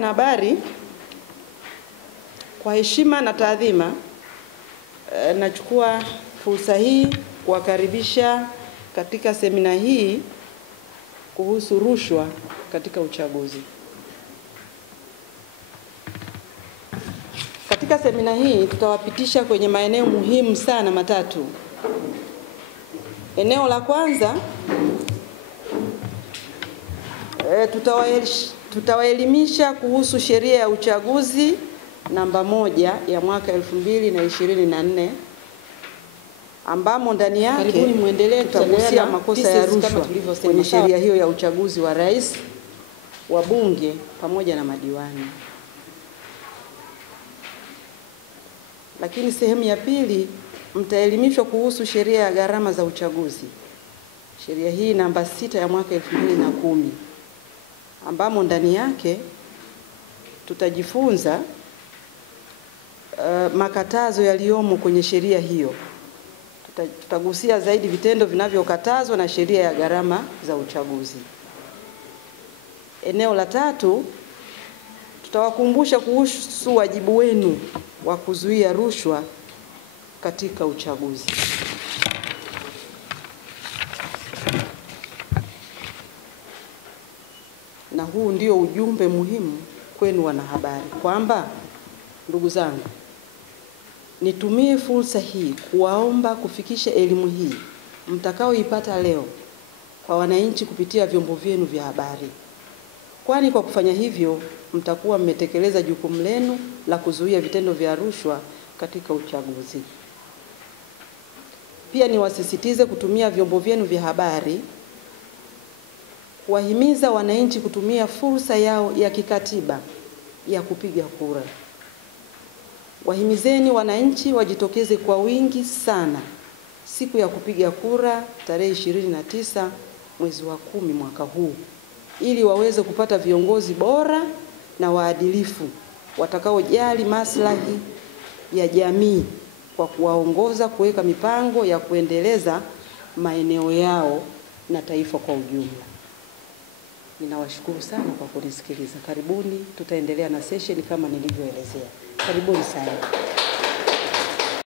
wanahabari, kwa heshima na taadhima, nachukua fursa hii kuwakaribisha katika semina hii kuhusu rushwa katika uchaguzi. Katika semina hii tutawapitisha kwenye maeneo muhimu sana matatu. Eneo la kwanza, tutawaelimisha kuhusu sheria ya uchaguzi namba 1 ya mwaka 2024 ambamo ndani yake tutagusia makosa ya rushwa kwenye sheria hiyo ya uchaguzi wa rais, wa bunge pamoja na madiwani. Lakini sehemu ya pili, mtaelimishwa kuhusu sheria ya gharama za uchaguzi. Sheria hii namba 6 ya mwaka 2010 ambamo ndani yake tutajifunza makatazo yaliyomo kwenye sheria hiyo. Tutagusia zaidi vitendo vinavyokatazwa na sheria ya gharama za uchaguzi. Eneo la tatu, tutawakumbusha kuhusu wajibu wenu wa kuzuia rushwa katika uchaguzi. Na huu ndio ujumbe muhimu kwenu wanahabari, kwamba ndugu zangu, nitumie fursa hii kuwaomba kufikisha elimu hii mtakaoipata leo kwa wananchi kupitia vyombo vyenu vya habari. Kwani kwa kufanya hivyo mtakuwa mmetekeleza jukumu lenu la kuzuia vitendo vya rushwa katika uchaguzi. Pia niwasisitize kutumia vyombo vyenu vya habari kuwahimiza wananchi kutumia fursa yao ya kikatiba ya kupiga kura. Wahimizeni wananchi wajitokeze kwa wingi sana siku ya kupiga kura tarehe 29 mwezi wa 10 mwaka huu, ili waweze kupata viongozi bora na waadilifu watakaojali maslahi ya jamii kwa kuwaongoza kuweka mipango ya kuendeleza maeneo yao na taifa kwa ujumla. Ninawashukuru sana kwa kunisikiliza. Karibuni, tutaendelea na session kama nilivyoelezea. Karibuni sana.